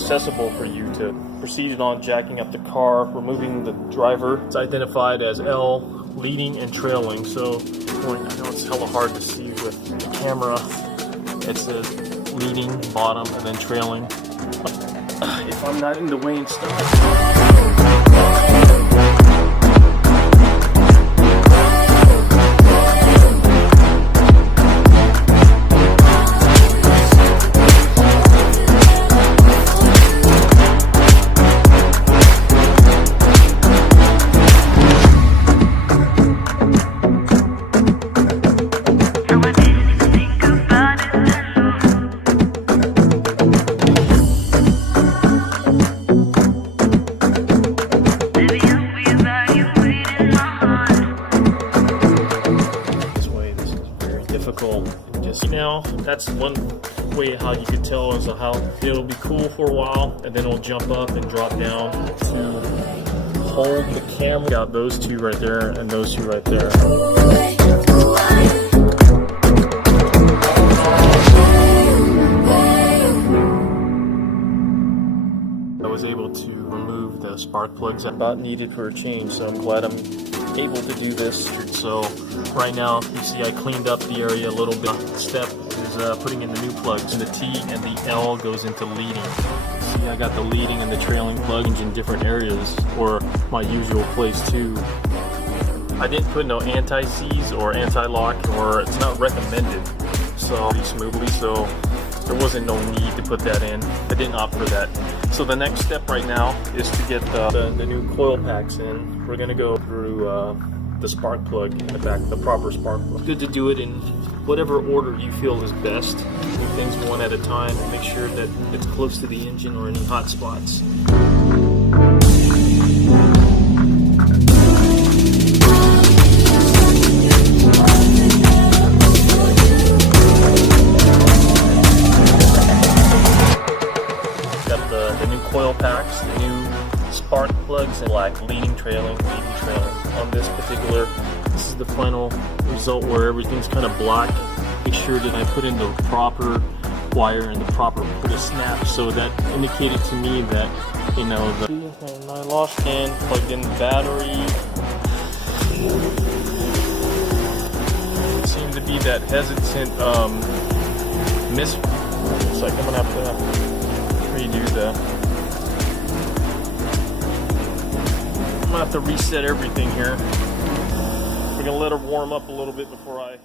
accessible for you to proceed on jacking up the car, removing the driver. It's identified as L, leading and trailing. So I know it's hella hard to see with the camera. It says leading, bottom, and then trailing. If I'm not in the way and stuff. Now that's one way how you could tell is how it'll be cool for a while and then it'll jump up and drop down to hold the camera. Got those two right there and those two right there. I was able to remove the spark plugs about needed for a change, so I'm glad I'm able to do this. So right now you see I cleaned up the area a little bit. Step is putting in the new plugs. The T and the L goes into leading. See, I got the leading and the trailing plugs in different areas, or my usual place too. I didn't put no anti-seize or anti-lock, or it's not recommended, so pretty smoothly, so there wasn't no need to put that in. I didn't opt for that. So the next step right now is to get the new coil packs in. We're gonna go through the spark plug in the back, the proper spark plug. Good to do it in whatever order you feel is best. Do things one at a time and make sure that it's close to the engine or any hot spots. Coil packs, the new spark plugs, and black leading, trailing. On this is the final result where everything's kind of black. Make sure that I put in the proper wire and the proper put a snap, so that indicated to me that, you know, and I lost and plugged in the battery. It seemed to be that hesitant miss. It's like I'm gonna have to redo the. I'm gonna have to reset everything here. We're gonna let her warm up a little bit before I